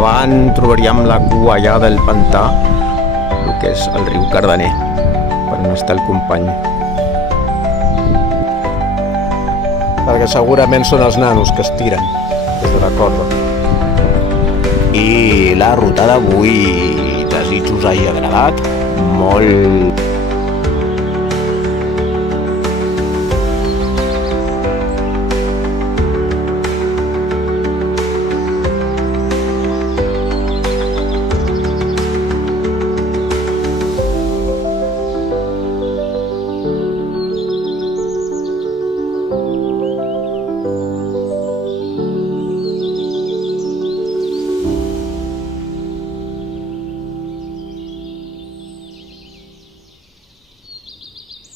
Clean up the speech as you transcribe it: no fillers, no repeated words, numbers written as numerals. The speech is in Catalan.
davant trobaríem la cua allà del pantà, el que és el riu Cardener, per on està el company. Perquè segurament són els nanos que es tiren des de la corda. I la ruta d'avui, desitjo us hagi agradat molt.